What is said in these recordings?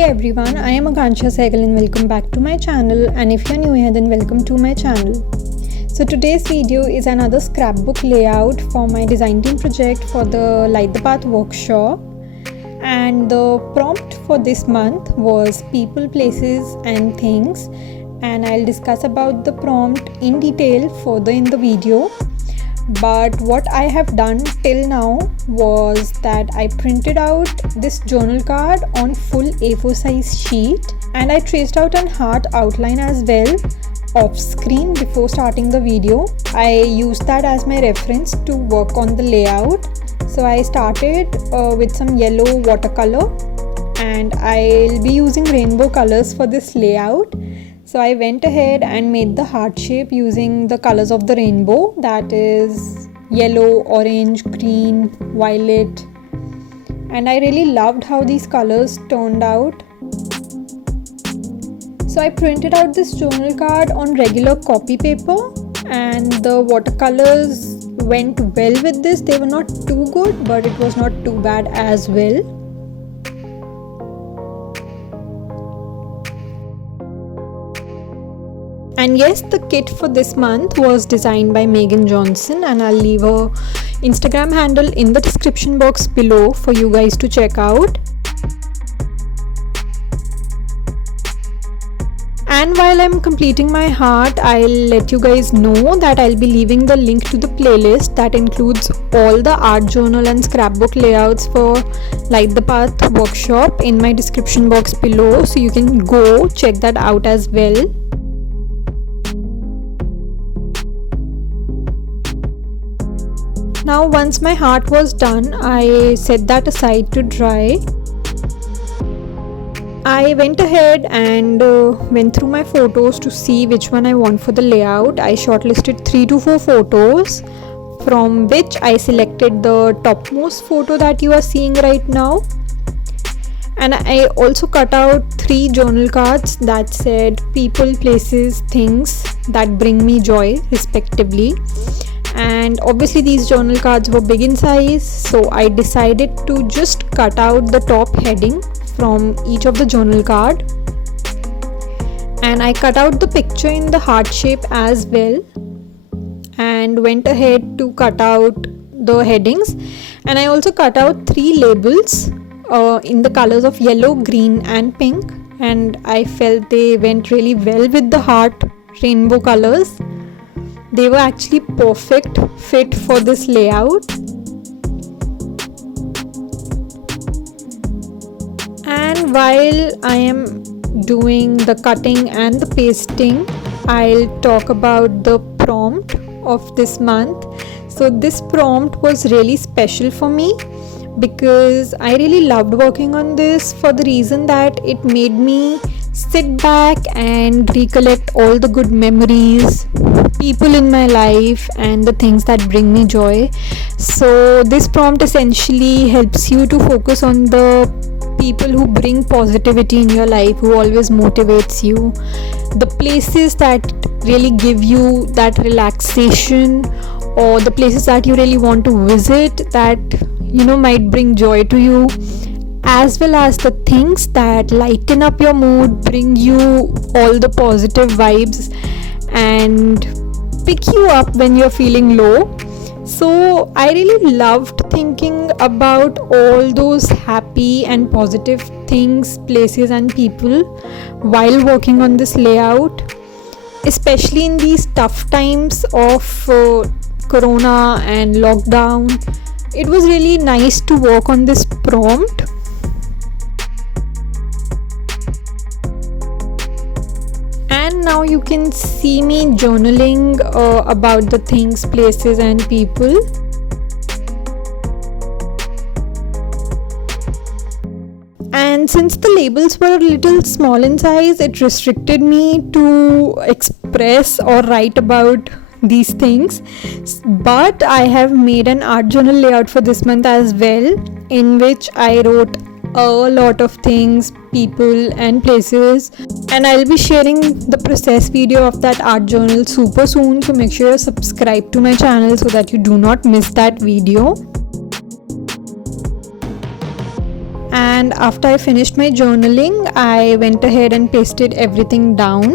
Hey everyone, I am Akansha Sehgal and welcome back to my channel, and if you're new here then welcome to my channel. So today's video is another scrapbook layout for my design team project for the Light the Path workshop, and the prompt for this month was people, places and things, and I'll discuss about the prompt in detail further in the video. But what I have done till now was that I printed out this journal card on full A4 size sheet, and I traced out an heart outline as well off screen before starting the video. I used that as my reference to work on the layout. So I started with some yellow watercolor, and I'll be using rainbow colors for this layout. So I went ahead and made the heart shape using the colors of the rainbow, that is yellow, orange, green, violet, and I really loved how these colors turned out. So I printed out this journal card on regular copy paper, and the watercolors went well with this. They were not too good, but it was not too bad as well. And yes, the kit for this month was designed by Megan Johnson, and I'll leave her Instagram handle in the description box below for you guys to check out. And while I'm completing my heart, I'll let you guys know that I'll be leaving the link to the playlist that includes all the art journal and scrapbook layouts for Light the Path workshop in my description box below, so you can go check that out as well. Now once my heart was done, I set that aside to dry. I went ahead and went through my photos to see which one I want for the layout. I shortlisted 3 to 4 photos, from which I selected the topmost photo that you are seeing right now. And I also cut out 3 journal cards that said people, places, things that bring me joy respectively. And obviously these journal cards were big in size, so I decided to just cut out the top heading from each of the journal card, and I cut out the picture in the heart shape as well, and went ahead to cut out the headings. And I also cut out 3 labels in the colors of yellow, green and pink, and I felt they went really well with the heart rainbow colors. They were actually perfect fit for this layout. And while I am doing the cutting and the pasting, I'll talk about the prompt of this month. So this prompt was really special for me because I really loved working on this, for the reason that it made me sit back and recollect all the good memories, people in my life and the things that bring me joy. So this prompt essentially helps you to focus on the people who bring positivity in your life, who always motivates you, the places that really give you that relaxation, or the places that you really want to visit that might bring joy to you, as well as the things that lighten up your mood, bring you all the positive vibes and pick you up when you're feeling low. So I really loved thinking about all those happy and positive things, places and people while working on this layout, especially in these tough times of corona and lockdown. It was really nice to work on this prompt. And now you can see me journaling about the things, places and people. And since the labels were a little small in size, it restricted me to express or write about these things. But I have made an art journal layout for this month as well, in which I wrote a lot of things, people and places, and I'll be sharing the process video of that art journal super soon, so make sure you're subscribed to my channel so that you do not miss that video. And And after I finished my journaling, I went ahead and pasted everything down.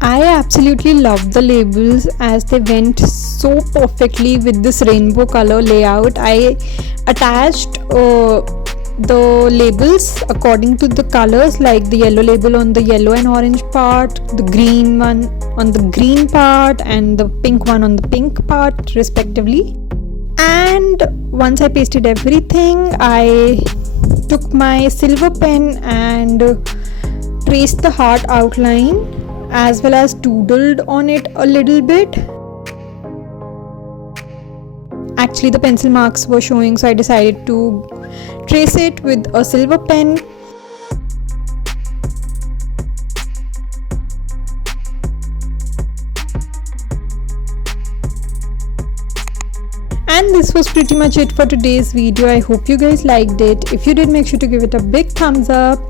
I absolutely loved the labels as they went so perfectly with this rainbow color layout. I attached the labels according to the colors, like the yellow label on the yellow and orange part, the green one on the green part, and the pink one on the pink part, respectively. And once I pasted everything, I took my silver pen and traced the heart outline, as well as doodled on it a little bit. Actually, the pencil marks were showing, so I decided to trace it with a silver pen. And this was pretty much it for today's video. I hope you guys liked it. If you did, make sure to give it a big thumbs up,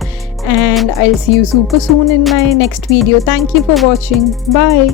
and I'll see you super soon in my next video. Thank you for watching. Bye.